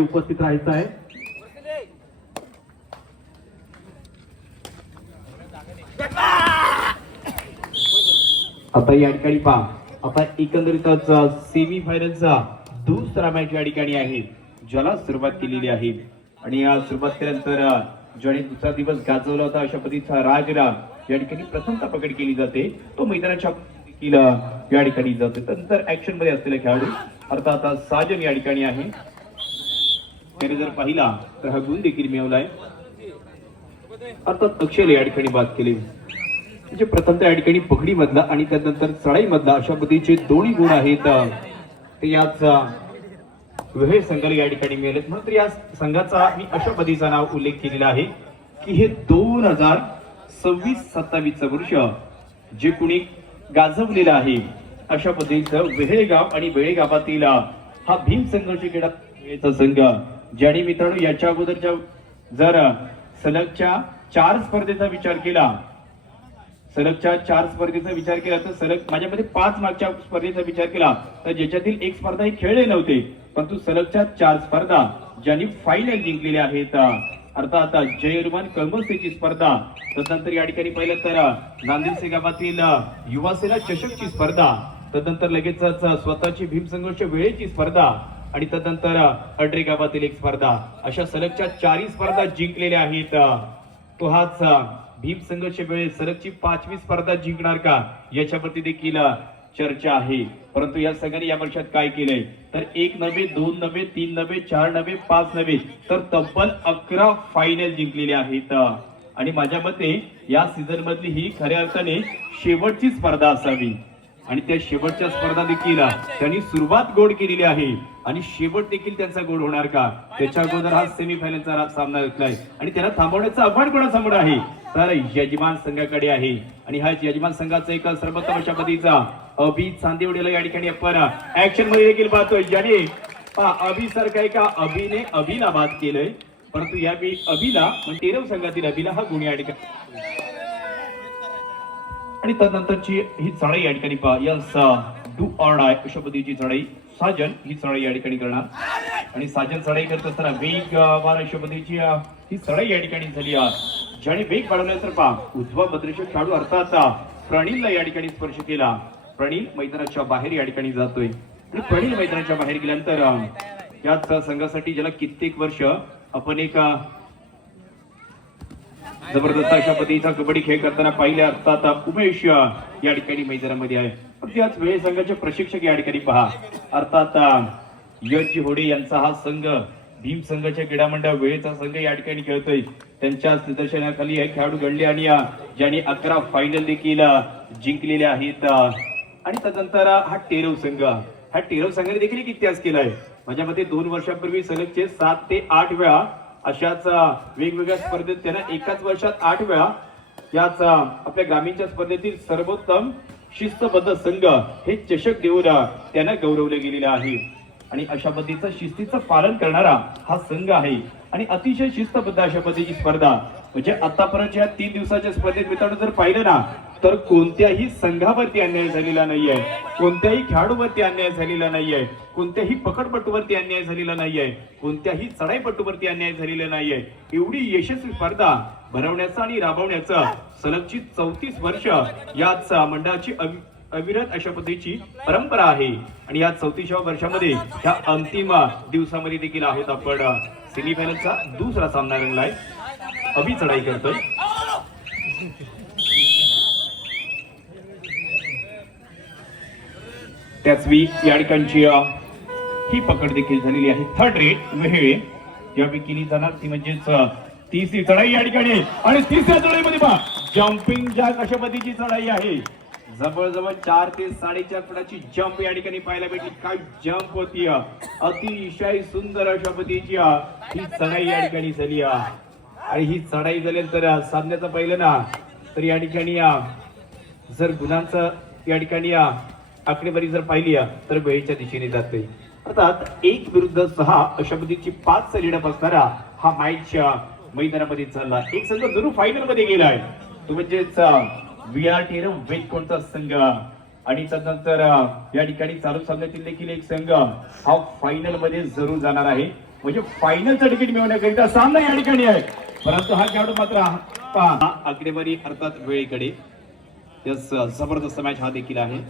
उपस्थित राहायचं आहे. आता या ठिकाणी पहा, आता एकंदरीतच सेमी फायनलचा दुसरा मॅच या ठिकाणी आहे ज्याला सुरुवात केलेली आहे. आणि या सुरुवात केल्यानंतर ज्याने दुसरा दिवस गाजवला होता अशा पद्धतीचा राजराम या ठिकाणी प्रथमता पकड केली जाते. तो मैदानाच्या देखील या ठिकाणी जातो. नंतर ऍक्शन मध्ये असलेला खेळाडू अर्थात आता साजन या ठिकाणी आहे. त्याने जर पाहिला तर हा गुण देखील मिळवलाय. अर्थात अक्षय या ठिकाणी बाद केले. म्हणजे प्रथमतः या ठिकाणी पकडी मधला आणि त्यानंतर चढाई मधला अशा पद्धतीचे दोन्ही गुण आहेत ते याच वेळ संघाला या ठिकाणी मिळालेत. म्हणून तर या संघाचा मी अशा पद्धतीचा नाव उल्लेख केलेला आहे की हे 2026-27 वर्ष जे कुणी गाजवलेलं आहे अशा पद्धतीचं वेहेळगाव आणि वेळेगावातील हा भीम संघर्ष क्रीडा संघ ज्याने मित्रांनो याच्या अगोदरच्या जर सलगच्या 4 स्पर्धेचा विचार केला तर सलग माझ्यामध्ये 5 मागच्या स्पर्धेचा विचार केला तर ज्याच्यातील एक स्पर्धा ही खेळले नव्हते परंतु सलगच्या 4 स्पर्धा ज्यांनी फायनल जिंकलेल्या आहेत. अर्थात जयरुमान कळमसची स्पर्धा, तदनंतर या ठिकाणी पाहिलं तर नांदेडचे गावातील युवासेना चषकची स्पर्धा, तदनंतर लगेचच स्वतःची भीम संघर्ष वेळेची स्पर्धा आणि तदनंतर अड्रे गावातील एक स्पर्धा, अशा सलगच्या 4 स्पर्धा जिंकलेल्या आहेत. तो हाच भीम संघर्ष वेळे सलगची 5वी स्पर्धा जिंकणार का याच्यावरती देखील चर्चा आहे. परंतु या संघाने या वर्षात काय केलंय तर 1 नव्हे 2 नव्हे 3 नव्हे 4 नव्हे 5 नव्हे तर तब्बल 11 फायनल जिंकलेले आहेत. आणि माझ्या मते या सीझन मधली ही खऱ्या अर्थाने शेवटची स्पर्धा असावी आणि त्या शेवटच्या स्पर्धा देखील त्यांनी सुरुवात गोड केलेली आहे आणि शेवट देखील त्यांचा गोड होणार का त्याच्या अगोदर हा सेमी फायनलचा सामना घेतलाय आणि त्याला थांबवण्याचं आव्हान कोणासमोर आहे तर यजमान संघाकडे आहे. आणि हा यजमान संघाचा एक सर्वोत्तम अशा पद्धतीचा अभि चांदेवडेला या ठिकाणी आपण ऍक्शन मध्ये देखील पाहतोय. ज्याने अभि सारखा एका अभिने अभिला बाद केलंय परंतु या अभिला म्हणजे टेरव संघातील अभिला हा गुण या ठिकाणी आणि त्यानंतरची ही चढाई या ठिकाणी पहा यस डू ऑर डाय अशा पद्धतीची चढाई साजन ही चढाई या ठिकाणी करणार आणि साजन चढाई करत असताना वेगवान अशा पद्धतीची ही चढाई या ठिकाणी झाली. ज्याने वेग वाढवल्यानंतर पहा उजवा भद्रेश्वर खेळाडू अर्थात प्रणीलला या ठिकाणी स्पर्श केला. प्रणील मैदानाच्या बाहेर या ठिकाणी जातोय आणि प्रणील मैदानाच्या बाहेर गेल्यानंतर याच संघासाठी ज्याला कित्येक वर्ष आपण एक जबरदस्त अशा पद्धतीचा कबड्डी खेळ करताना पाहिले. अर्थात उमेश या ठिकाणी मैदानामध्ये आहे. याच वेळे संघाचे प्रशिक्षक या ठिकाणी पहा अर्थात यश होडे यांचा हा संघ भीम संघाच्या क्रीडा मंडळ वेळेचा संघ या ठिकाणी खेळतोय. त्यांच्या निर्देशनाखाली हे खेळाडू घडले आणि ज्यांनी 11 फायनल देखील जिंकलेले आहेत. आणि त्यानंतर हा टेरव संघाने देखील एक इतिहास केलाय. माझ्या मते 2 वर्षांपूर्वी सलगचे 7 ते 8 वेळा अशाच वेगवेगळ्या स्पर्धेत त्यांना एकाच वर्षात 8 वेळा याच आपल्या ग्रामीणच्या स्पर्धेतील सर्वोत्तम शिस्तबद्ध संघ हे चषक देऊन त्यांना गौरवले गेलेले आहे. आणि अशा पद्धतीचं शिस्तीचं पालन करणारा हा संघ आहे आणि अतिशय शिस्तबद्ध अशा पद्धतीची स्पर्धा म्हणजे आतापर्यंत या 3 दिवसाच्या स्पर्धेत मित्रांनो जर पाहिलं ना तर कोणत्याही संघावरती अन्याय झालेला नाहीये, कोणत्याही खेळाडूवरती अन्याय झालेला नाहीये, कोणत्याही पकडपटूवरती अन्याय झालेला नाहीये, कोणत्याही चढाईपटूवरती अन्याय झालेला नाहीये. एवढी यशस्वी स्पर्धा भरवण्याचा आणि राबवण्याचा सलगची 34 वर्ष याच मंडळाची अविरत अशा पद्धतीची परंपरा आहे. आणि या 34व्या वर्षामध्ये ह्या अंतिम दिवसामध्ये देखील आहोत आपण. सेमीफायनलचा दुसरा सामना रंगलाय. अभि चढाई करतोय त्याचवेळी या ठिकाणची ही पकड देखील झालेली आहे. थर्ड रेट वेहेळे ज्यावेळी केली जाणार ती म्हणजेच तिसरी चढाई या ठिकाणी आणि तिसऱ्या चढाईमध्ये पहा जम्पिंग जॅक अशा पद्धतीची चढाई आहे. जवळजवळ 4 ते 4.5 फुटाची जंप या ठिकाणी पाहायला भेटली. काय जंप होती, अतिशय सुंदर अशा पद्धतीची ही चढाई या ठिकाणी झाली. आणि ही चढाई झाली तर साधण्याचं पाहिलं ना तर या ठिकाणी जर गुणांचं या ठिकाणी आकडेवारी जर पाहिली तर वेळेच्या दिशेने जाते. अर्थात 1 विरुद्ध 6 अशा पद्धतीची 5 लढत असणारा हा मॅच मैदानामध्ये चालला. एक संघ जरूर फायनल मध्ये गेलाय तो म्हणजेच VR टेरव वेग कोणता संघ आणि त्यानंतर या ठिकाणी चालू सामन्यातील देखील एक संघ हा फायनल मध्ये जरूर जाणार आहे. म्हणजे फायनलचं तिकीट मिळवण्याकरिता सामना या ठिकाणी आहे. परंतु हा खेळाडू मात्र आकडेवारी अर्थात वेळेकडे जबरदस्त मॅच हा देखील आहे.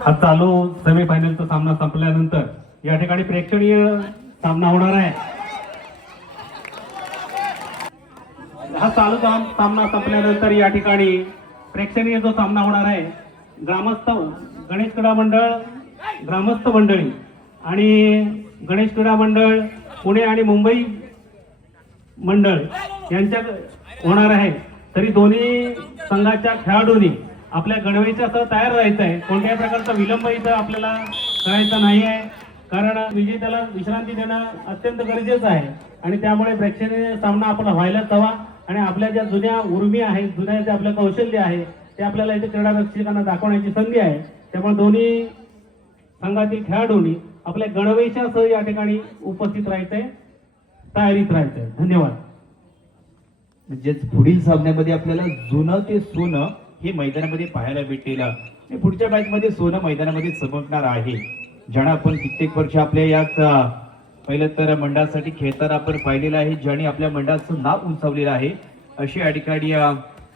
हा चालू सेमीफायनलचा सामना संपल्यानंतर या ठिकाणी प्रेक्षणीय सामना होणार आहे. हा चालू सामना संपल्यानंतर या ठिकाणी प्रेक्षणीय जो सामना होणार आहे, ग्रामस्थ गणेश क्रीडा मंडळ, ग्रामस्थ मंडळी आणि गणेश क्रीडा मंडळ पुणे आणि मुंबई मंडळ यांच्यात होणार आहे. तरी दोन्ही संघाच्या खेळाडूंनी आपल्या गणवेशासह तयार राहायचं आहे. कोणत्याही प्रकारचा विलंब इथं आपल्याला करायचा नाही आहे, कारण विजेत्याला विश्रांती देणं अत्यंत गरजेचं आहे आणि त्यामुळे प्रेक्षणीय सामना आपला व्हायलाच हवा. आणि आपल्या ज्या जुन्या उर्मी आहेत, जुन्या जे आपलं कौशल्य आहे ते आपल्याला इथे क्रीडा रसिकांना दाखवण्याची संधी आहे. त्यामुळे दोन्ही संघातील खेळाडूंनी आपल्या गणवेशासह या ठिकाणी उपस्थित राहायचंय, तयारीत राहायचंय. धन्यवाद. म्हणजेच पुढील सामन्यामध्ये आपल्याला जुनं ते सोनं हे मैदानामध्ये पाहायला भेटेल. पुढच्या मॅच मध्ये सोनं मैदानामध्ये चमकणार आहे. ज्याने आपण कित्येक वर्ष आपल्या याच पहिलं तर मंडळासाठी खेळताना आपण पाहिलेलं आहे, ज्याने आपल्या मंडळाचं नाव उंचावलेलं आहे. अशी या ठिकाणी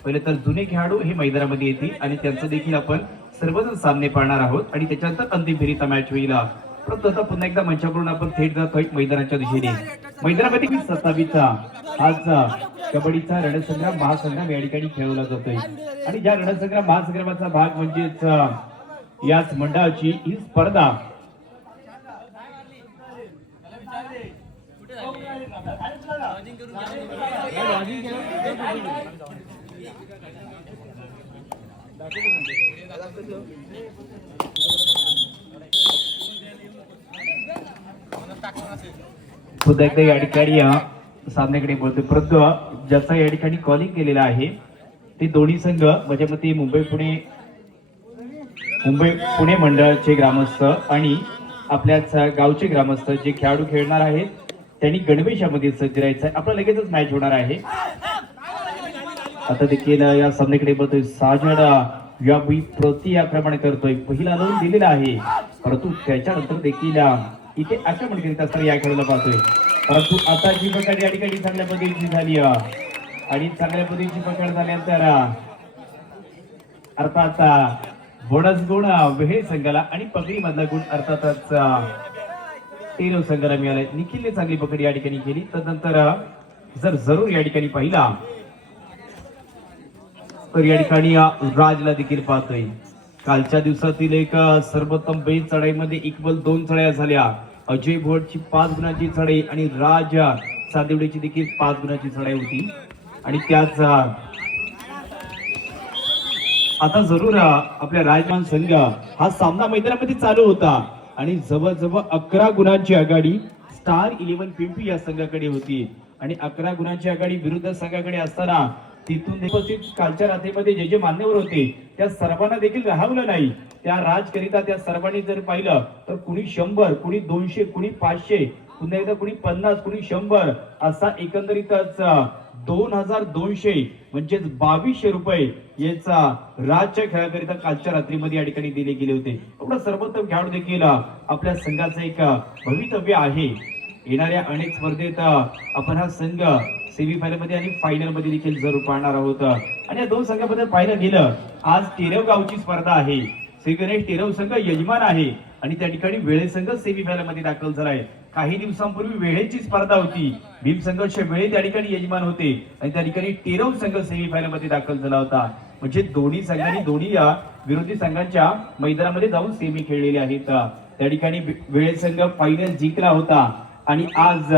पहिले तर जुने खेळाडू हे मैदानामध्ये येतील आणि त्यांचं देखील आपण सर्वजण सामने पाहणार आहोत आणि त्याच्यानंतर अंतिम फेरीचा मॅच होईल. परंतु आता पुन्हा एकदा मंचाकडून आपण थेट जातोय मैदानाच्या दिशेने. मैदानामध्ये 27चा आज कबड्डीचा रणसंग्राम महासंग्राम या ठिकाणी खेळवला जातोय आणि ज्या रणसंग्राम महासंग्रामाचा भाग म्हणजेच याच मंडळाची ही स्पर्धा पुन्हा एकदा या ठिकाणी सामन्याकडे बोलतोय. परंतु ज्याचा या ठिकाणी कॉलिंग केलेला आहे ते दोन्ही संघ म्हणजे मग ते मुंबई पुणे मंडळाचे ग्रामस्थ आणि आपल्याच गावचे ग्रामस्थ जे खेळाडू खेळणार आहेत त्यांनी गणवेशामध्ये सज्ज राहायचं आहे. आपला लगेचच मॅच होणार आहे. आता देखील या सामन्याकडे बोलतोय. साजड यावेळी प्रति आक्रमण करतोय. पहिला लावून दिलेला आहे, परंतु त्याच्यानंतर देखील इथे आक्रमण करीत असताना या खेळाला पाहतोय. परंतु आता जी पकड या ठिकाणी चांगल्या पद्धतीची झाली आणि चांगल्या पद्धतीची पकड झाल्यानंतर अर्थात बोनस गुण वेळ संघाला आणि पकडी मधला गुण अर्थातच टेरव संघाला मिळालाय. निखिलने चांगली पकड या ठिकाणी केली. तदनंतर जर जरूर या ठिकाणी पाहिला तर या ठिकाणी राजला देखील पाहतोय. कालच्या दिवसातील एक सर्वोत्तम बेस चढाईमध्ये इक्वल 2 चढाया झाल्या. अजय भोटची 5 गुणाची चढाई आणि राज सादेवडेची देखील 5 गुणाची चढाई होती. आणि त्याच आता जरूर आपल्या राजमान संघ हा सामना मैदानामध्ये चालू होता आणि जवळजवळ 11 गुणांची आघाडी स्टार 11 पिंपरी या संघाकडे होती आणि 11 गुणांची आघाडी विरुद्ध संघाकडे असताना तिथून उपस्थित कालच्या रात्रीमध्ये जे जे मान्यवर होते त्या सर्वांना देखील राहवलं नाही. त्या राजकरिता त्या सर्वांनी जर पाहिलं तर कुणी 100, कुणी 200, कुणी 500, पुन्हा एकदा कुणी 50, कुणी 100 असा एकंदरीतच 2200 म्हणजेच 2200 रुपये याचा राजच्या खेळाकरिता कालच्या रात्रीमध्ये या ठिकाणी दिले गेले होते. एवढा सर्वोत्तम खेळाडू देखील आपल्या संघाचं एक भवितव्य आहे. येणाऱ्या अनेक स्पर्धेत आपण हा संघ सेमीफायनल मध्ये आणि फायनल मध्ये देखील जरूर पाहणार आहोत. आणि या दोन संघाबद्दल पाहिलं गेलं आज टेरव गावची स्पर्धा आहे. श्री गणेश टेरव संघ यजमान आहे आणि त्या ठिकाणी वेळे संघ सेमीफायनल मध्ये दाखल झालाय. काही दिवसांपूर्वी वेळेची स्पर्धा होती. भीम संघर्ष वेळे त्या ठिकाणी यजमान होते आणि त्या ठिकाणी टेरव संघ सेमीफायनल मध्ये दाखल झाला होता. म्हणजे दोन्ही संघांनी दोन्ही विरोधी संघांच्या मैदानामध्ये जाऊन सेमी खेळलेले आहेत. त्या ठिकाणी वेळे संघ फायनल जिंकला होता आणि आज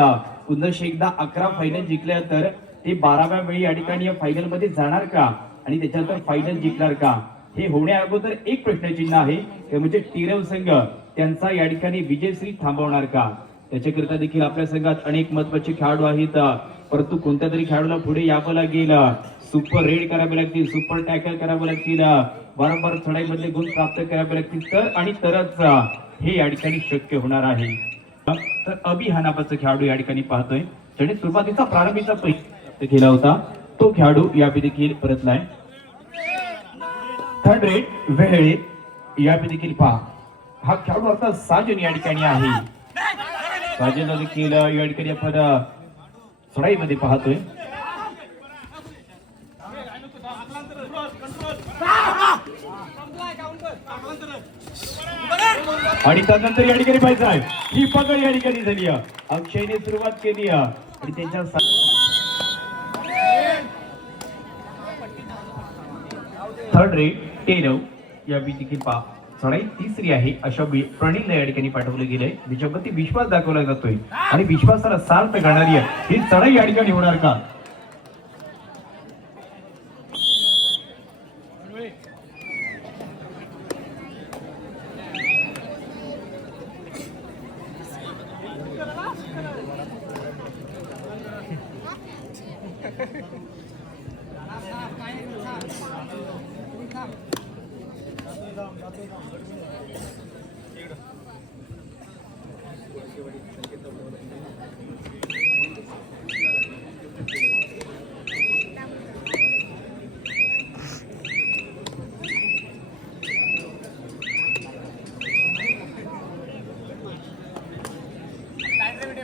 पुन्हा एकदा 11 फायनल जिंकल्या तर ते 12व्या वेळी या ठिकाणी या फायनल मध्ये जाणार का आणि त्याच्यानंतर फायनल जिंकणार का हे होण्या अगोदर एक प्रश्नचिन्ह आहे. ते म्हणजे टेरव संघ त्यांचा या ठिकाणी विजयश्री थांबवणार का. त्याच्याकरिता देखील आपल्या संघात अनेक महत्वाचे खेळाडू आहेत, परंतु कोणत्या तरी खेळाडूला पुढे यावं लागेल, सुपर रेड करावे लागतील, सुपर टॅकल करावे लागतील, वारंवार चढाईमधले गुण प्राप्त करावे लागतील, तरच हे या ठिकाणी शक्य होणार आहे. तर अभि हा नावाचा खेळाडू या ठिकाणी पाहतोय, ज्याने सुरुवातीचा प्रारंभीचा पैसा केला होता, तो खेळाडू यापैकी देखील परतलाय. थर्ड रेड वेळे यापैकी देखील पहा, हा खेळाडू आता साजन या ठिकाणी आहे. साजनला देखील या ठिकाणी आपण चढाईमध्ये पाहतोय. आणि त्यानंतर या ठिकाणी पाहिजे आहे ही पकड या ठिकाणी झाली. अक्षयने सुरुवात केली आणि त्यांच्या थर्ड रेड टेरव या देखील पहा, चढाई तिसरी आहे अशा प्रणीलला या ठिकाणी पाठवलं गेलंय, त्याच्यावरती विश्वास दाखवला जातोय आणि विश्वासाला सार्थ करणारी ही चढाई या ठिकाणी होणार का?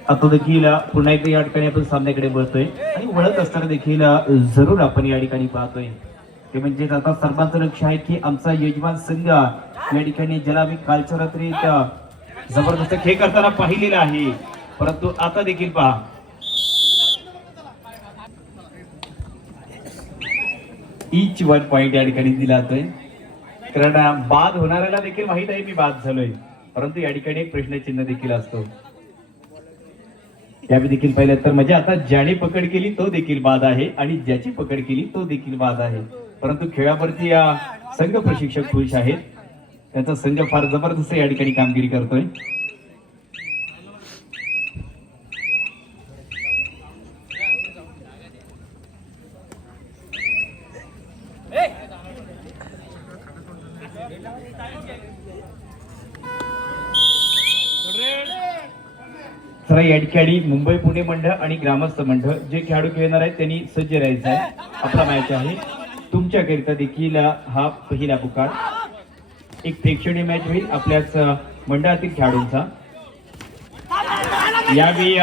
आता देखील पुन्हा एकदा या ठिकाणी आपण सामन्याकडे वळतोय आणि वळत असताना देखील जरूर आपण या ठिकाणी पाहतोय ते म्हणजेच आता सर्वांचं लक्ष आहे की आमचा यजमान संघ या ठिकाणी ज्याला आम्ही कालच्या रात्रीत जबरदस्त खेळ करताना पाहिलेला आहे, परंतु आता देखील पहा इच 1 पॉइंट या ठिकाणी दिला जातोय, कारण बाद होणाऱ्याला देखील माहित आहे मी बाद झालोय, परंतु या ठिकाणी एक प्रश्नचिन्ह देखील असतो. यावेळी देखील पाहिलं तर म्हणजे आता ज्याने पकड केली तो देखील बाद आहे आणि ज्याची पकड केली तो देखील बाद आहे, परंतु खेळावरती या संघ प्रशिक्षक खुश आहेत, त्याचा संघ फार जबरदस्त या ठिकाणी कामगिरी करतोय. तर या ठिकाणी मुंबई पुणे मंडळ आणि ग्रामस्थ मंडळ जे खेळाडू खेळणार आहेत त्यांनी सज्ज राहायचं आहे. आपला मॅच आहे तुमच्याकरिता देखील हा पहिला पुकार, एक प्रेक्षणीय मॅच होईल आपल्याच मंडळातील खेळाडूंचा. यावेळी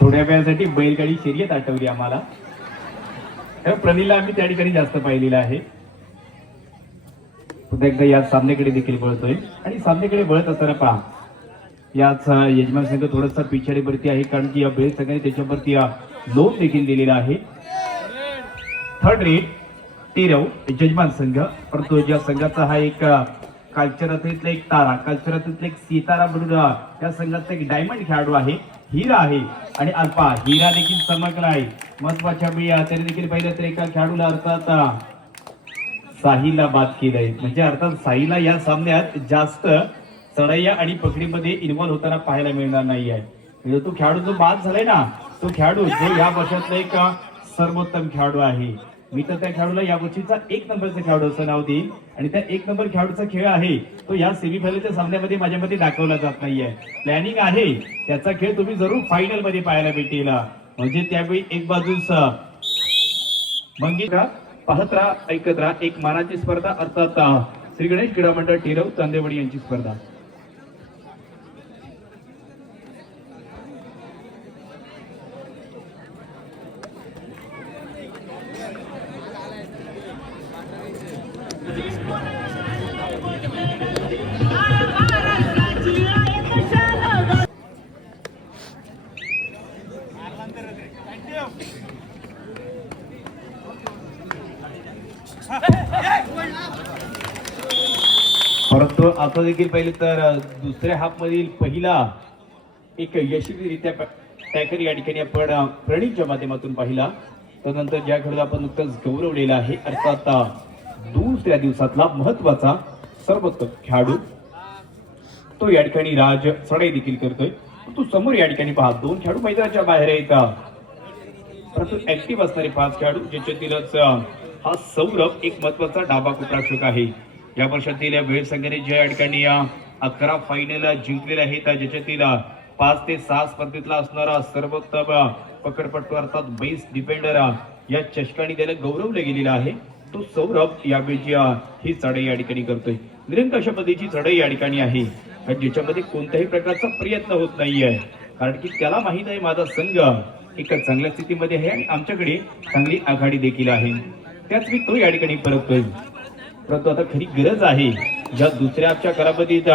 थोड्या वेळासाठी बैलगाडी शर्यत आठवली आम्हाला, प्रणीलला आम्ही त्या ठिकाणी जास्त पाहिलेला आहे. पुन्हा एकदा या सामन्याकडे देखील वळतोय आणि सामन्याकडे वळत असताना पहा याच यजमान संघ थोडासा पिछाडीवरती आहे, कारण की या बैल संघाने त्याच्यावरती लोन देखील दिलेला आहे. थर्ड रेड टेरव यजमान संघ, परंतु ज्या संघाचा हा एक कालचरातला एक तारा, कालचरातला एक सितारा म्हणून या संघाचा एक डायमंड खेळाडू आहे, हिरा आहे आणि अल्पा हिरा देखील चमकला आहे. महत्वाच्या वेळी त्याने देखील पाहिलं तर एका खेळाडूला अर्थात साहिलला बाद केलंय, म्हणजे अर्थात साहिलला या सामन्यात जास्त चढाईया आणि पकडीमध्ये इन्व्हॉल्व्ह होताना पाहायला मिळणार नाही आहे. म्हणजे तो खेळाडू जो बाद झालाय ना, तो खेळाडू जो या वर्षातला एक सर्वोत्तम खेळाडू आहे. मी तर त्या खेळाडूला या वर्षीचा 1 नंबरचा खेळाडू असं नाव देईल आणि त्या 1 नंबर खेळाडूचा खेळ आहे तो या सेमीफायनलच्या सामन्यामध्ये माझ्यामध्ये दाखवला जात नाहीये. प्लॅनिंग आहे त्याचा खेळ तुम्ही जरूर फायनल मध्ये पाहायला भेटेल, म्हणजे त्यावेळी एक बाजूस मंगीरा पाहत राहा, ऐकत राहा, एक मानाची स्पर्धा अर्थात श्री गणेश क्रीडा मंडळ टेरव चांदेवाडी यांची स्पर्धा. परंतु आता देखील पाहिले तर दुसऱ्या हाफ मधील पहिला एक यशस्वीरित्या टॅकर या ठिकाणी आपण प्रणीतच्या माध्यमातून पाहिला. त्यानंतर ज्या खेळाला आपण नुकतंच गौरवलेला आहे अर्थात दुसऱ्या दिवसातला महत्वाचा सर्वोत्तम खेळाडू तो या ठिकाणी राज चढाई देखील करतोय. तू समोर या ठिकाणी पहा दोन खेळाडू मैदानाच्या बाहेर येतात, परंतु ऍक्टिव्ह असणारे 5 खेळाडू ज्याच्यातीलच हा सौरभ एक महत्वाचा डाबा कुपराक्षक आहे. या वर्षातील वेळ संघाने ज्या ठिकाणी 11 फायनल जिंकलेल्या आहेत, ज्याच्यातील 5 ते 6 स्पर्धेतला असणारा सर्वोत्तम पकडपट्टू अर्थात बेस्ट डिफेंडर या चषकाने त्याला गौरवलं गेलेला आहे. तो सौरभ यावेळी ही चढाई या ठिकाणी करतोय. निरंतर अशा पद्धतीची चढाई या ठिकाणी आहे ज्याच्यामध्ये कोणत्याही प्रकारचा प्रयत्न होत नाहीये, कारण की त्याला माहित आहे माझा संघ एका चांगल्या स्थितीमध्ये आहे आणि आमच्याकडे चांगली आघाडी देखील आहे. त्याच मी तो या ठिकाणी परततोय. परंतु आता खरी गरज आहे ज्या दुसऱ्याच्या कालावधीत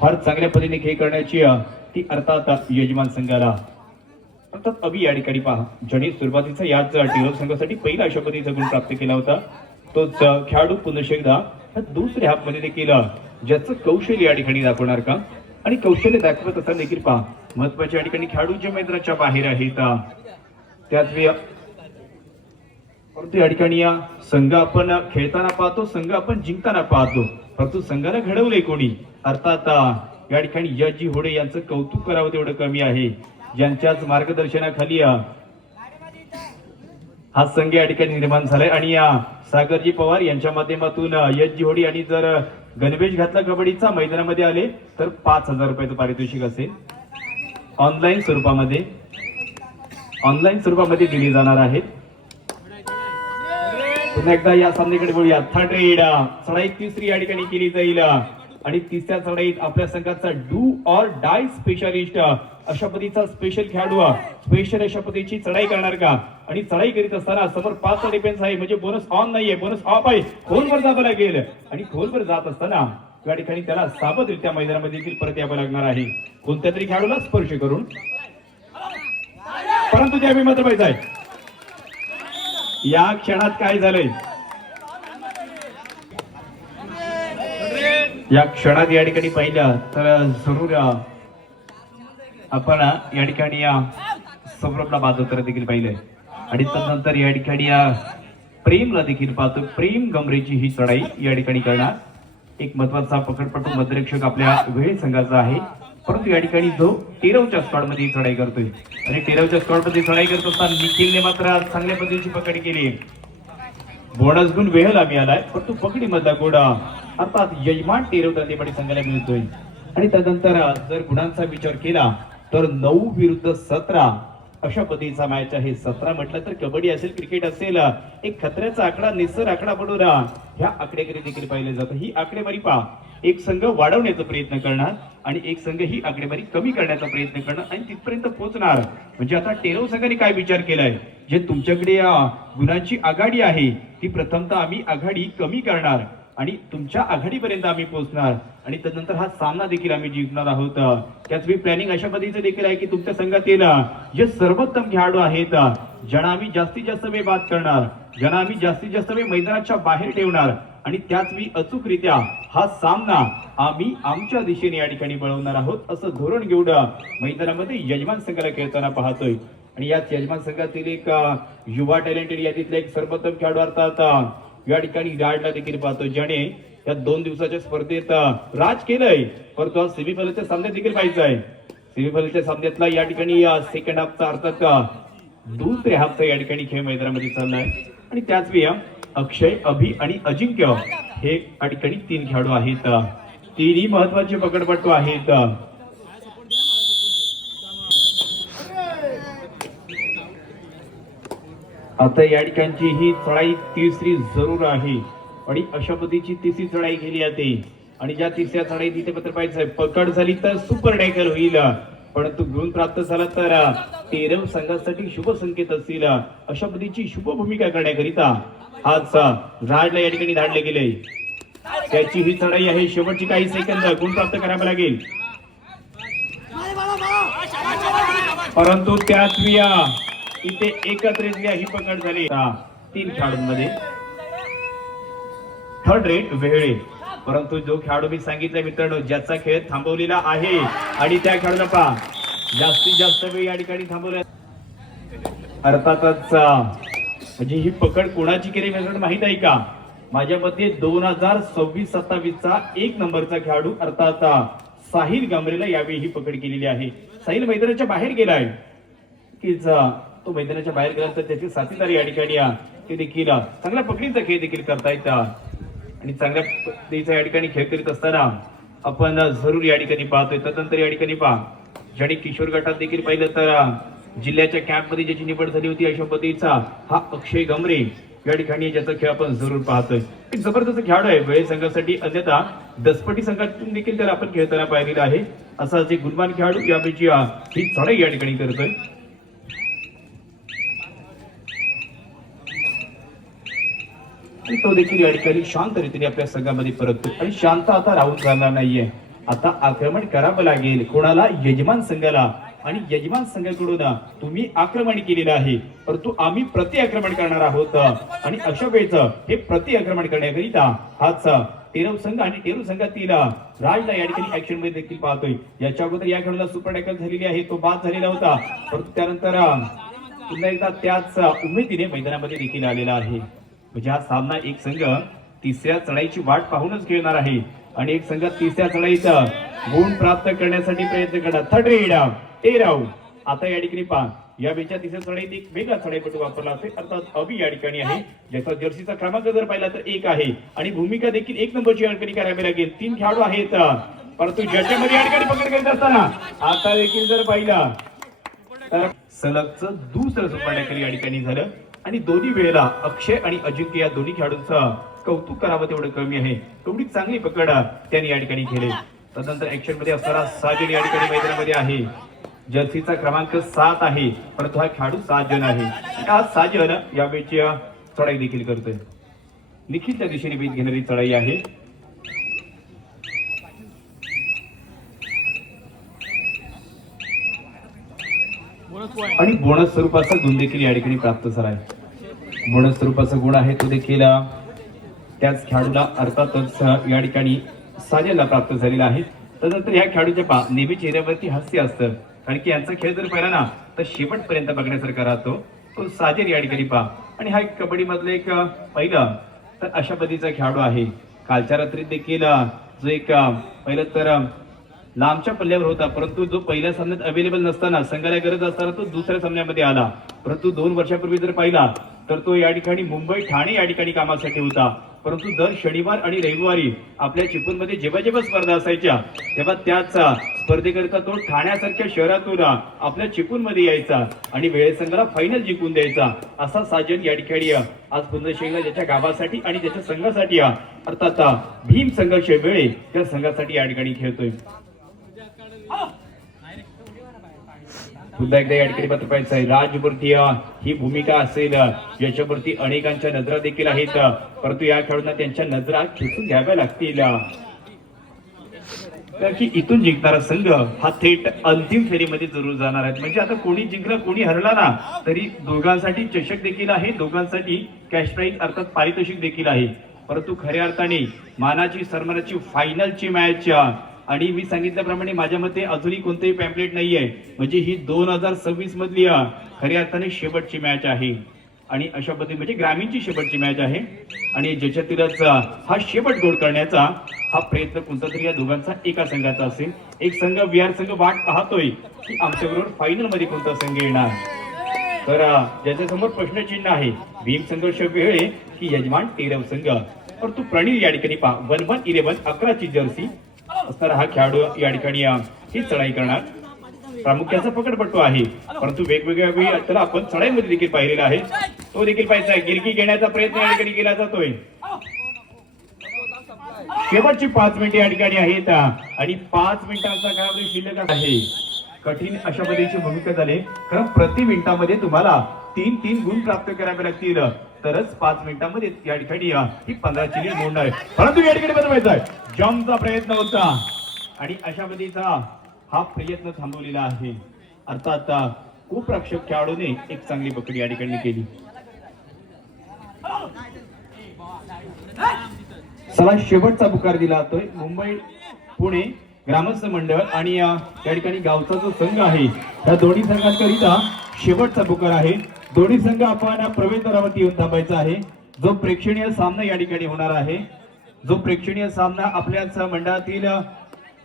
फार चांगल्या पद्धतीने खेळ करण्याची ती अर्थात यजमान संघाला. अर्थात अभि या ठिकाणी पहा ज्याने सुरुवातीचा याच टिरो संघासाठी पहिला अशा पद्धतीचा गुण प्राप्त केला होता. तोच खेळाडू पुन्हा एकदा दुसऱ्या हाफ मध्ये देखील ज्याचं कौशल्य या ठिकाणी दाखवणार का आणि कौशल्य दाखवत असताना देखील पहा महत्वाच्या या ठिकाणी खेळाडू जे मैदानाच्या बाहेर आहेत त्याच वेळी परंतु या ठिकाणी संघ आपण खेळताना पाहतो, संघ आपण जिंकताना पाहतो, परंतु संघाला घडवले कोणी अर्थात या ठिकाणी यजी होडे यांचं कौतुक करावं तेवढं कमी आहे. ज्यांच्याच मार्गदर्शनाखाली हा संघ या ठिकाणी निर्माण झालाय आणि सागरजी पवार यांच्या माध्यमातून यजी होडे यांनी जर गणवेश घातला कबड्डीचा मैदानामध्ये आले तर 5,000 रुपयाचं पारितोषिक असेल. ऑनलाईन स्वरूपामध्ये दिली जाणार आहेत. पुन्हा एकदा या सामन्याकडे बोलूया. थर्ड रेड चढाई तिसरी या ठिकाणी केली जाईल आणि तिसऱ्या चढाईत आपल्या संघाचा डू ऑर डाय स्पेशलिस्ट अशा पद्धतीचा स्पेशल खेळाडू स्पेशल अशा पद्धतीची चढाई करणार का आणि चढाई करीत असताना समोर 5चा डिफेन्स आहे म्हणजे बोनस ऑन नाहीये, बोनस ऑफ आहे. खोलवर जावं लागेल आणि खोलवर जात असताना या ठिकाणी त्याला सावधरित्या मैदानामध्ये देखील परत यावं लागणार आहे कोणत्या तरी खेळाडूला स्पर्श करून. परंतु त्यावेळी मात्र पाहिजे आहे या क्षणात काय झालंय, या क्षणात या ठिकाणी पाहिलं तर जरूर आपण या ठिकाणी सौरभला बाद होताना देखील पाहिलंय आणि त्यानंतर या ठिकाणी प्रेमला देखील पाहतो. प्रेम गमरेची ही चढाई या ठिकाणी करणार एक महत्वाचा पकडपटू मध्यरक्षक आपल्या वेळ संघाचा आहे. परंतु या ठिकाणी जो टेरवच्या स्क्वॉड मध्ये चढाई करतोय आणि टेरवच्या स्क्वॉड मध्ये चढाई करत असताना निखिलने मात्र चांगल्या पद्धतीची पकड केली. बोनस गुण वेळेला मिळालाय, परंतु पकडी मधला गोडा अर्थात यजमान टेरव दातेवाडी संघाला मिळतोय. आणि त्यानंतर जर गुणांचा विचार केला तर 9 विरुद्ध 17 अशा पद्धतीचा मॅच आहे. 17 म्हटलं तर कबड्डी असेल, क्रिकेट असेल, एक खतऱ्याचा आकडा निसर आकडा बनून ह्या आकडेकडे देखील पाहिलं जातं. ही आकडेवारी पहा एक संघ वाढवण्याचा प्रयत्न करणार आणि एक संघ ही आकडेवारी कमी करण्याचा प्रयत्न करणार आणि तिथपर्यंत पोहोचणार. म्हणजे आता टेरव संघाने काय विचार केलाय, जे तुमच्याकडे गुणांची आघाडी आहे ती प्रथमतः आम्ही आघाडी कमी करणार आणि तुमच्या आघाडीपर्यंत आम्ही पोहोचणार आणि त्यानंतर हा सामना देखील आम्ही जिंकणार आहोत. त्याचवेळी प्लॅनिंग अशा पद्धतीचं देखील आहे की तुमच्या संघातील जे सर्वोत्तम खेळाडू आहेत ज्यांना आम्ही जास्तीत जास्त वेळ बाद करणार, ज्यांना आम्ही जास्तीत जास्त वेळ मैदानाच्या बाहेर ठेवणार आणि त्याचवेळी अचूकरित्या हा सामना आम्ही आमच्या दिशेने या ठिकाणी बनवणार आहोत असं धोरण घेऊन मैदानामध्ये यजमान संघाला खेळताना पाहतोय. आणि याच यजमान संघातील एक युवा टॅलेंटेड यादीतला एक सर्वोत्तम खेळाडू अर्थात या ठिकाणी राजला देखील पाहतो ज्याने या 2 दिवसाच्या स्पर्धेत राज केलंय, परंतु सेमीफायनलच्या सामन्यात देखील पाहिजे आहे. सेमीफायनलच्या सामन्यातला या ठिकाणी सेकंड हाफचा अर्थात दुसऱ्या हाफचा या ठिकाणी खेळ मैदानामध्ये चाललाय. आणि त्याच वेळी अक्षय, अभि आणि अजिंक्य हे या ठिकाणी 3 खेळाडू आहेत. तिन्ही महत्वाचे पकडपट्टू आहेत. आता या ठिकाणची ही चढाई तिसरी जरूर आहे आणि अशा पद्धतीची तिसरी चढाई केली जाते आणि ज्या तिसऱ्या चढाई तिथे पत्र पाहिजे पकड झाली तर सुपर टॅकल होईल, परंतु गुण प्राप्त झाला तर टेरव संघासाठी शुभ संकेत असतील. अशा पद्धतीची शुभ भूमिका करण्याकरिता आज राजला या ठिकाणी धाडले गेले. त्याची ही चढाई आहे, शेवटची काही सेकंद गुण प्राप्त करावे लागेल, परंतु त्याच इथे एकत्रित ही पकड झाली 3 खेळाडूंमध्ये. थर्ड रेट वेळे. परंतु जो खेळाडू मी सांगितलं मित्रांनो, ज्याचा खेळ थांबवलेला आहे आणि त्या खेळाडूला पहा जास्तीत जास्त वेळ या ठिकाणी थांबवला. अर्थातच म्हणजे ही पकड कोणाची केली मित्रांनो माहित आहे का? माझ्या मते 2026-27 चा 1 नंबरचा खेळाडू अर्थात साहिल गांभरेला यावेळी ही पकड केलेली आहे. साहिल मैदानाच्या बाहेर गेलाय की तो मैदानाच्या बाहेर गेला तर त्याचे साथीदार या ठिकाणी ते देखील चांगल्या पकडीचा खेळ देखील करतायत आणि चांगल्या पद्धतीचा या ठिकाणी खेळ करीत असताना आपण जरूर या ठिकाणी पाहतोय. तदनंतर या ठिकाणी पहा ज्याने किशोर गटात देखील पाहिलं तर जिल्ह्याच्या कॅम्प मध्ये ज्याची निवड झाली होती अशा पद्धतीचा हा अक्षय गमरे या ठिकाणी ज्याचा खेळ आपण जरूर पाहतोय. एक जबरदस्त खेळाडू आहे वेळे संघासाठी, अन्यथा दसपटी संघातून देखील त्याला आपण खेळताना पाहिलेला आहे. असा जे गुणवान खेळाडू यावेळी ही चढाई या ठिकाणी करतोय. आणि तो देखील या ठिकाणी शांत रीतीने आपल्या संघामध्ये परततो आणि शांत आता राहून जाणार नाहीये. आता आक्रमण करावं लागेल कोणाला? यजमान संघाला. आणि यजमान संघाकडून तुम्ही आक्रमण केलेलं आहे परंतु आम्ही प्रति आक्रमण करणार आहोत आणि अशा वेळेच हे प्रति आक्रमण करण्याकरिता हाच टेरव संघ आणि टेरू संघातील राजला या ठिकाणी ऍक्शन मध्ये देखील पाहतोय. याच्या अगोदर या खेळाडूला सुपर टॅकल झालेली आहे, तो बाद झालेला होता परंतु त्यानंतर पुन्हा एकदा त्याच उमेदीने मैदानामध्ये देखील आलेला आहे. म्हणजे हा सामना एक संघ तिसऱ्या चढाईची वाट पाहूनच खेळणार आहे आणि एक संघ तिसऱ्या चढाईचा गुण प्राप्त करण्यासाठी प्रयत्न करणार. Third red टेराव. आता या ठिकाणी पहा या बेच्या तिसऱ्या चढाईत एक वेगळा चढाईपटू वापरला असेल अर्थात अभि या ठिकाणी आहे ज्याचा जर्सीचा क्रमांक जर पाहिला तर 1 आहे आणि भूमिका देखील 1 नंबरची या ठिकाणी करावी लागेल. 3 खेळाडू आहेत परंतु ज्याच्यामध्ये या ठिकाणी पकड करीत असताना आता देखील जर पाहिला तर सलगचं दुसरं सुपर टॅकल या ठिकाणी झालं आणि दोन्ही वेळेला अक्षय आणि अजिंक्य या दोन्ही खेळाडूंचं कौतुक करावं तेवढं कमी आहे. एवढी चांगली पकड त्यांनी या ठिकाणी केली. तदनंतर ऍक्शन मध्ये असणारा साजन या ठिकाणी मैदानामध्ये आहे. जर्सीचा क्रमांक 7 आहे परंतु हा खेळाडू 7 जण आहे. हा 7 जण यावेळी चढाई देखील करतोय. निखिलच्या दिशेने वेध घेणारी चढाई आहे. आणि बोनस स्वरूपाचा गुण देखील या ठिकाणी प्राप्त झाला आहे. बोनस स्वरूपाचा गुण आहे तो देखील त्याच खेळाडूला अर्थातच या ठिकाणी साजेला प्राप्त झालेला आहे. तदनंतर या खेळाडूच्या नेहमी चेहऱ्यावरती हास्य असतं कारण की यांचा खेळ जर पाहिला ना तर शेवटपर्यंत बघण्यासारखा राहतो. तो साजेर या ठिकाणी पहा आणि हा एक कबड्डी मधलं एक पहिलं तर अशा पद्धतीचा खेळाडू आहे. कालच्या रात्रीत देखील जो एक पहिलं तर लांबच्या पल्ल्यावर होता परंतु जो पहिल्या सामन्यात अवेलेबल नसताना संघाला गरज असताना तो दुसऱ्या सामन्यामध्ये आला. परंतु 2 वर्षापूर्वी जर पाहिला तर तो या ठिकाणी मुंबई ठाणे या ठिकाणी कामासाठी होता परंतु दर शनिवार आणि रविवारी आपल्या चिपळूणमध्ये जेव्हा जेव्हा स्पर्धा असायच्या तेव्हा त्याच स्पर्धेकरिता तो ठाण्यासारख्या शहरातून आपल्या चिपळूणमध्ये यायचा आणि वेळे संघाला फायनल जिंकून द्यायचा. असा साजन या ठिकाणी आज पुनर्शेला ज्याच्या गावासाठी आणि त्याच्या संघासाठी अर्थात भीम संघर्ष वेळे त्या संघासाठी या ठिकाणी खेळतोय. पुन्हा एकदा या ठिकाणी मात्र पाहायचं आहे राजवरती ही भूमिका असेल याच्यावरती अनेकांच्या नजरा देखील आहेत परंतु या खेळाडूंना त्यांच्या नजरा खेचून घ्याव्या लागतील तर की इथून जिंकणारा संघ हा थेट अंतिम फेरीमध्ये जरूर जाणार आहे. म्हणजे आता कोणी जिंकला कोणी हरला ना तरी दोघांसाठी चषक देखील आहे, दोघांसाठी कॅश प्राइज अर्थात पारितोषिक देखील आहे. परंतु खऱ्या अर्थाने मानाची सन्मानाची फायनलची मॅच आणि मी सांगितल्याप्रमाणे माझ्या मते अजूनही कोणतेही पॅम्पलेट नाहीये. म्हणजे ही 2026 मधली खऱ्या अर्थाने शेवटची मॅच आहे आणि अशा पद्धतीने म्हणजे ग्रामीणची शेवटची मॅच आहे आणि ज्याच्यातीलच हा शेवट गोल करण्याचा हा प्रयत्न कोणता तरी या दोघांचा एका संघाचा असेल. एक संघ विहार संघ वाट पाहतोय की आमच्याबरोबर फायनल मध्ये कोणता संघ येणार. तर ज्याच्या समोर प्रश्नचिन्ह आहे भीम संघर्ष वेळे की यजमान टेरव संघ. परंतु प्रणील या ठिकाणी पहा 11-11 11ची जर्सी असणारा हा खेळाडू या ठिकाणी ही चढाई करणार. प्रामुख्याचा पकडपट्टू आहे परंतु वेगवेगळ्या वेळी त्याला आपण चढाईमध्ये देखील पाहिलेला आहे. तो देखील पाहायचा आहे. गिरकी घेण्याचा प्रयत्न या ठिकाणी केला जातोय. शेवटची 5 मिनिटे या ठिकाणी आहेत आणि 5 मिनिटांचा कालावधी शिल्लक आहे. कठीण अशा पद्धतीची भूमिका झाली कारण प्रति मिनिटामध्ये तुम्हाला 3 गुण प्राप्त करावे लागतील तरच 5 मिनिटांमध्ये या ठिकाणी ही 15ची लीड मोडणार आहे. परंतु या ठिकाणी बनवायचा आहे जम्पचा प्रयत्न होता आणि अशा पद्धतीचा हा प्रयत्न थांबवलेला आहे. अर्थात खूप रक्षक खेळाडूने एक चांगली पकड या ठिकाणी केली. चला शेवटचा पुकार दिला जातोय मुंबई पुणे ग्रामस्थ मंडळ आणि या ठिकाणी गावचा जो संघ आहे त्या दोन्ही संघांकरिता शेवटचा पुकार आहे. दोन्ही संघ आपण प्रवेशद्वारावरती येऊन थांबायचा आहे. जो प्रेक्षणीय सामना या ठिकाणी होणार आहे, जो प्रेक्षणीय सामना आपल्याच मंडळातील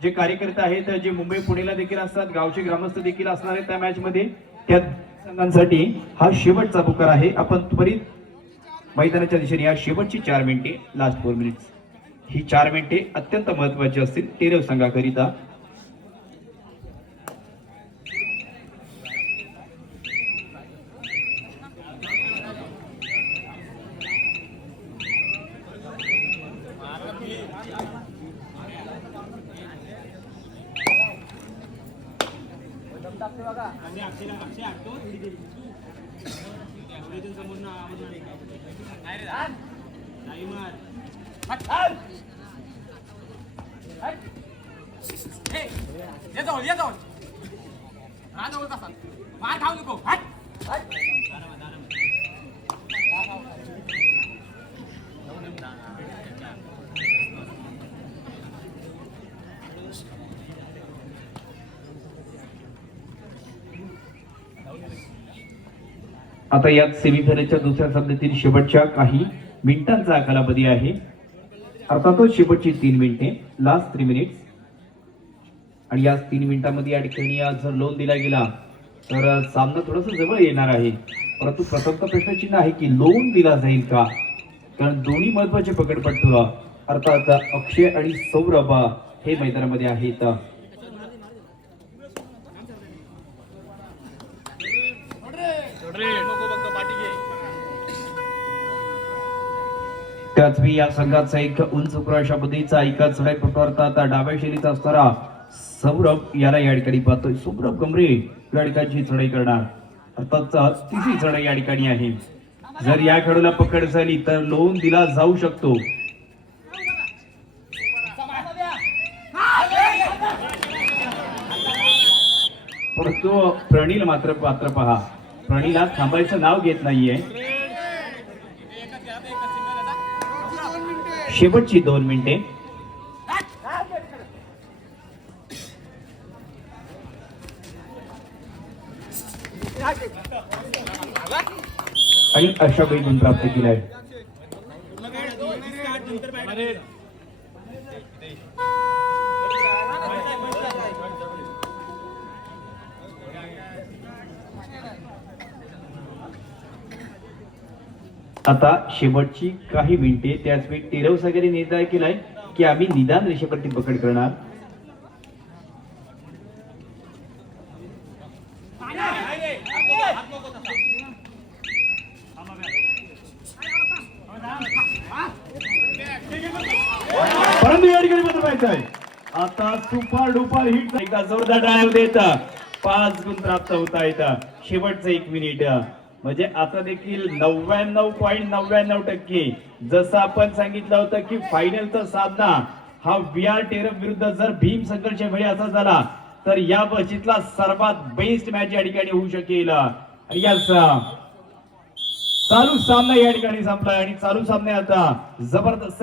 जे कार्यकर्ते आहेत जे मुंबई पुणेला देखील असतात, गावचे ग्रामस्थ देखील असणार आहेत त्या मॅच मध्ये, त्या संघांसाठी हा शेवटचा पुकार आहे. आपण त्वरित मैदानाच्या दिशेने या शेवटची 4 मिनिटे, लास्ट 4 मिनिट्स, ही 4 मिनिटे अत्यंत महत्वाची असतील टेरव संघाकरिता. मार खाऊ नको. आता यात सेमीफायनलच्या दुसऱ्या सामन्यातील शेवटच्या काही मिनिटांचा कालावधी आहे. अर्थातच शेवटची 3 मिनिटे, लास्ट 3 मिनिट्स. आणि या 3 मिनिटांमध्ये या ठिकाणी जर लोन दिला गेला तर सामना थोडासा जवळ येणार आहे. परंतु प्रथमतः प्रश्नचिन्ह आहे की लोन दिला जाईल का, कारण दोन्ही महत्वाचे पकडपट्टू अर्थात अक्षय आणि सौरभ हे मैदानामध्ये आहेत. त्याचवेळी या संघाचा एक उंच अशा पद्धतीचा एका चढाईपटू अर्थात डाव्या शैलीचा असणारा सौरभ याला या ठिकाणी पाहतोय. सौरभ गमरे या ठिकाणची चढाई करणार, अर्थात तिसरी चढाई या ठिकाणी आहे. जर या खेळाडूला पकड झाली तर लोन दिला जाऊ शकतो. परंतु प्रणील मात्र पहा, प्रणीला थांबायचं नाव घेत नाहीये. शेवटची 2 मिनिटे. आणि अशा वेळी गुण प्राप्त केलाय. आता शेवटची काही मिनिटे, त्याचवेळी टेरव सगळ्यांनी निर्णय केलाय की आम्ही निदान रेषेवरती पकड करणार. परंतु या ठिकाणी बदलायचं आहे. आता सुपर डुपर हिट, एकदा जोरदार ड्राईव्ह देत 5 गुण प्राप्त होत आहेत. शेवटचं 1 मिनिट, म्हणजे आता देखील 99.99% जसं आपण सांगितलं होतं की फायनलचा सामना हा VR टेरफ विरुद्ध जर भीम संघर्ष वेळी असा झाला तर या बशीतला सर्वात बेस्ट मॅच या ठिकाणी होऊ शकेल. आणि याच चालू सामना या ठिकाणी संपलाय आणि चालू सामने आता जबरदस्त